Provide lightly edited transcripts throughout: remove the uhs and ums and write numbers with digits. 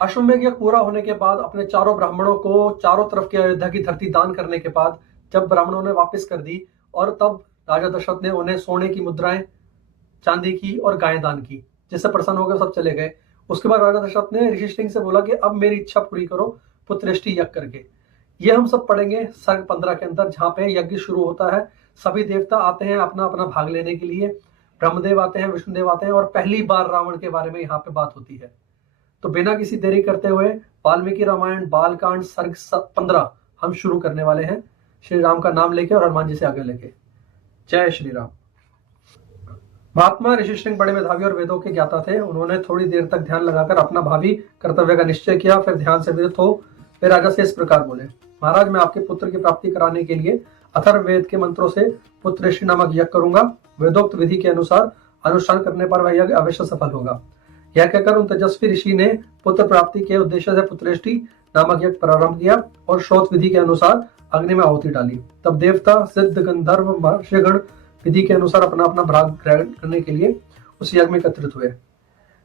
अश्वमेध यज्ञ पूरा होने के बाद अपने चारों ब्राह्मणों को चारों तरफ की अयोध्या की धरती दान करने के बाद जब ब्राह्मणों ने वापस कर दी और तब राजा दशरथ ने उन्हें सोने की मुद्राएं, चांदी की और गायें दान की, जिससे प्रसन्न हो गए, सब चले गए। उसके बाद राजा दशरथ ने ऋषि सिंह से बोला कि अब मेरी इच्छा पूरी करो पुत्रेष्टि यज्ञ करके। ये हम सब पढ़ेंगे सर्ग 15 के अंदर, जहां पे यज्ञ शुरू होता है। सभी देवता आते हैं अपना अपना भाग लेने के लिए। ब्रह्मदेव आते हैं, विष्णुदेव आते हैं और पहली बार रावण के बारे में यहाँ पे बात होती है। तो बिना किसी देरी करते हुए वाल्मीकि रामायण बालकांड सर्ग 15 हम शुरू करने वाले हैं, श्री राम का नाम लेके और हनुमान जी से आगे लेके। जय श्री राम। महात्मा ऋषि सिंह बड़े मेधावी और वेदों के ज्ञाता थे। उन्होंने थोड़ी देर तक ध्यान लगाकर अपना भावी कर्तव्य का निश्चय किया, फिर ध्यान से विरत हो वे राजा से इस प्रकार बोले, महाराज, मैं आपके पुत्र की प्राप्ति कराने के लिए अथर्ववेद के मंत्रों से पुत्रेष्टि नामक यज्ञ करूंगा। वेदोक्त विधि के अनुसार अनुष्ठान करने पर वह यज्ञ अवश्य सफल होगा। यह कहकर उन तेजस्वी ऋषि ने पुत्र प्राप्ति के उद्देश्य से पुत्रेष्टि नामक यज्ञ प्रारंभ किया और श्रोत विधि के अनुसार अग्नि में आहुति डाली। तब देवता, सिद्ध, गंधर्व, महर्षिगण विधि के अनुसार अपना अपना भाग ग्रहण करने के लिए उस यज्ञ में एकत्रित हुए।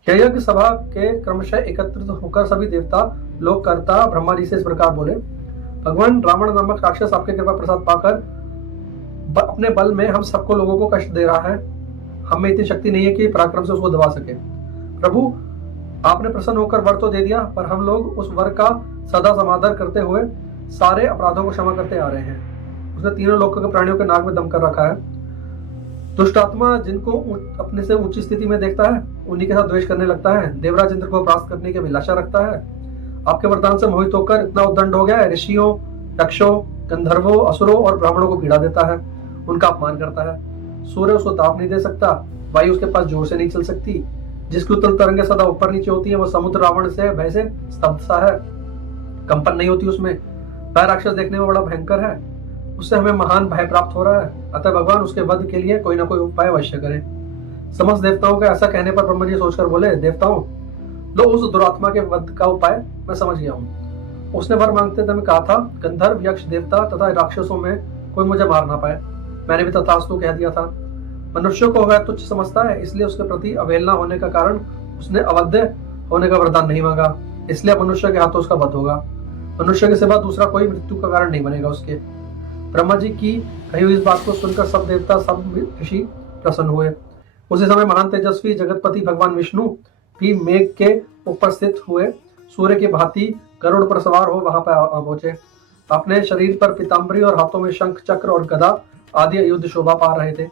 यह यज्ञ सभा के क्रमशः एकत्रित होकर सभी देवता लोककर्ता ब्रह्मा जी से इस प्रकार बोले, भगवान रावण नामक राक्षस आपके कृपा प्रसाद पाकर अपने बल में हम सबको लोगों को कष्ट दे रहा है। हमें इतनी शक्ति नहीं है कि पराक्रम से उसको दबा सके। प्रभु, आपने प्रसन्न होकर वर तो दे दिया, पर हम लोग उस वर का सदा समादर करते हुए सारे अपराधों को क्षमा करते आ रहे हैं। उसने तीनों लोकों के प्राणियों के नाक में दम कर रखा है। दुष्ट आत्मा जिनको अपने से ऊंची स्थिति में देखता है उन्हीं के साथ द्वेष करने लगता है। देवराज इंद्र को परास्त करने की अभिलाषा रखता है। आपके वरदान से मोहित होकर इतना उद्दंड हो गया है, ऋषियों, यक्षों, गंधर्वों, असुरों और ब्राह्मणों को पीड़ा देता है, उनका अपमान करता है। सूर्य उसको ताप नहीं दे सकता, वायु उसके पास जोर से नहीं चल सकती, जिसकी उतल तरंगे सदा ऊपर नीचे होती है, वो समुद्र रावण से भय से स्तब्ध सा है, कंपन नहीं होती उसमें। वह राक्षस देखने में बड़ा भयंकर है, उससे हमें महान भय प्राप्त हो रहा है। अतः भगवान उसके वध के लिए कोई ना कोई उपाय अवश्य करें। समस्त देवताओं के ऐसा कहने पर ब्रह्मा जी सोचकर बोले, देवताओं, लो उस दुरात्मा के वध का उपाय मैं समझ गया हूँ। उसने वर मांगते समय कहा था, गंधर्व, यक्ष, देवता तथा राक्षसों में कोई मुझे मार ना पाए। मैंने भी तथास्तु कह दिया था। मनुष्यों को वह तुच्छ समझता है, इसलिए उसके प्रति अवहेलना होने का कारण उसने अवध्य होने का वरदान नहीं मांगा, इसलिए मनुष्य के हाथों उसका वध होगा। मनुष्य के सिवा दूसरा कोई मृत्यु का कारण नहीं बनेगा उसके। ब्रह्मा जी की कही हुई इस बात को सुनकर सब देवता, सब ऋषि प्रसन्न हुए। उसी समय महान तेजस्वी जगतपति भगवान विष्णु भी मेघ के उपस्थित हुए, सूर्य की भांति गरुड़ पर सवार हो वहां पर पहुंचे। अपने शरीर पर पीताम्बरी और हाथों में शंख, चक्र और गदा आदि युद्ध शोभा पा रहे थे।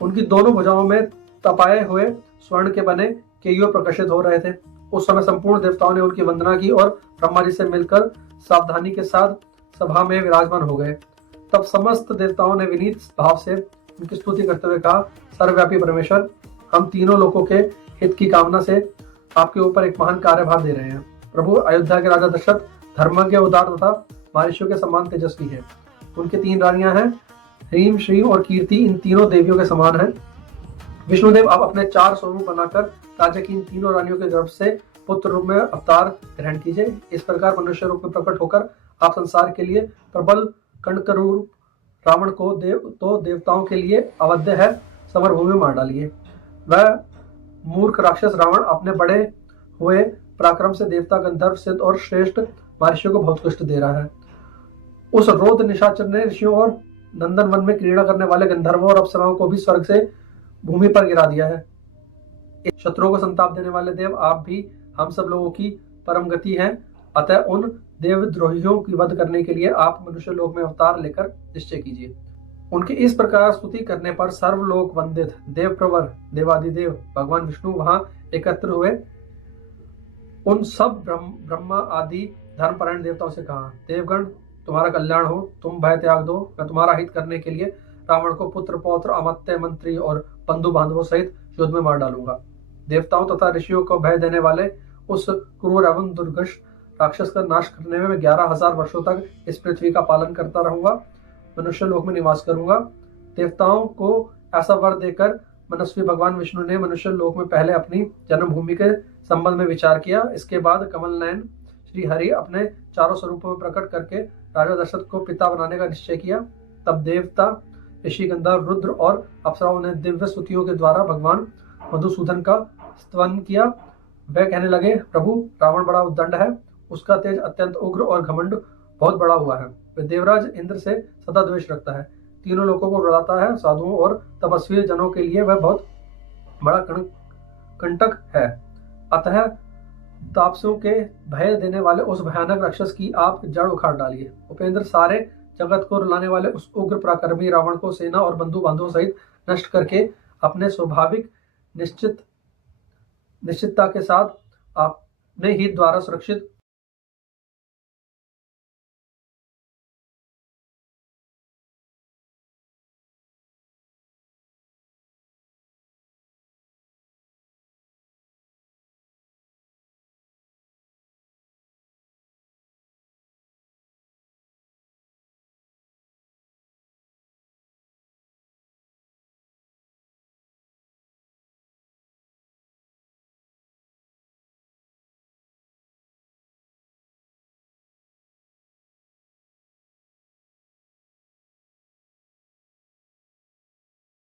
उनकी दोनों भुजाओं में तपाए हुए स्वर्ण के बने केयूर प्रकाशित हो रहे थे। उस समय संपूर्ण देवताओं ने उनकी वंदना की और ब्रह्मा जी से मिलकर सावधानी के साथ सभा में विराजमान हो गए। तब समस्त देवताओं ने विनीत भाव से उनकी स्तुति करते हुए कहा, सर्वव्यापी परमेश्वर, हम तीनों लोगों के हित की कामना से आपके ऊपर एक महान कार्यभार दे रहे हैं। प्रभु, अयोध्या के राजा दशरथ धर्मज्ञ, उदार तथा महर्षियों के समान तेजस्वी है। उनकी 3 रानियां हैं, ह्रीम, श्री और कीर्ति इन तीनों देवियों के समान है। विष्णुदेव अब अपने 4 स्वरूप बनाकर राज्य की इन तीनों रानियों के गर्भ से पुत्र रूप में अवतार ग्रहण कीजिए। इस प्रकार मनुष्य रूप में प्रकट होकर आप संसार के लिए प्रबल कणकरूप रावण को देवताओं के लिए अवध्य है समरभूमि में मार डालिए। वह मूर्ख राक्षस रावण अपने बड़े हुए पराक्रम से देवता, गंधर्व, सिद्ध और श्रेष्ठ महर्षियों को बहुत कष्ट दे रहा है। उस रोद निशाचर ने ऋषियों और नंदन वन में क्रीड़ा करने वाले गंधर्वों और अप्सराओं को भी स्वर्ग से भूमि पर गिरा दिया है। शत्रुओं को संताप देने वाले देव, आप भी हम सब लोगों की परम गति हैं। अतः उन देवद्रोहियों की वध करने के लिए आप मनुष्य लोक में अवतार लेकर निश्चय कीजिए। उनकी इस प्रकार स्तुति करने पर सर्वलोक वंदित देव प्रवर देवादिदेव भगवान विष्णु वहां एकत्र हुए। उन सब ब्रह्मा आदि धर्मपरायण देवताओं से कहा, देवगण, तुम्हारा कल्याण हो, तुम भय त्याग दो। मैं तुम्हारा हित करने के लिए रावण को पुत्र, पौत्र, अमात्य, मंत्री और बंधु बांधवों सहित युद्ध में मार डालूंगा। देवताओं तथा ऋषियों को भय देने वाले उस क्रूर एवं दुर्गश राक्षस का नाश करने में मैं 11,000 वर्षों तक इस पृथ्वी का पालन करता रहूंगा, मनुष्य लोक में निवास करूंगा। देवताओं को ऐसा वर देकर मनस्वी भगवान विष्णु ने मनुष्य लोक में पहले अपनी जन्मभूमि के संबंध में विचार किया। इसके बाद कमल नयन श्री हरि अपने 4 स्वरूपों में प्रकट करके राजा दशरथ को पिता बनाने का निश्चय किया। तब देवता, ऋषि, गंधर्व, रुद्र और अप्सराओं ने दिव्य स्तुतियों के द्वारा भगवान मधुसूदन का स्तवन किया। वह कहने लगे, प्रभु, रावण बड़ा उद्दंड है, उसका तेज अत्यंत उग्र और घमंड बहुत बड़ा हुआ है। वह देवराज इंद्र से सदा द्वेष रखता है, तीनों लोगों को रुलाता है। साधुओं और तपस्वी जनों के लिए वह बहुत बड़ा कंटक है। अतः तापसों के भय देने वाले उस भयानक राक्षस की आप जड़ उखाड़ डालिए। उपेंद्र, सारे जगत को रुलाने वाले उस उग्र पराक्रमी रावण को सेना और बंधु बांधवों सहित नष्ट करके अपने स्वाभाविक निश्चितता के साथ अपने हित द्वारा सुरक्षित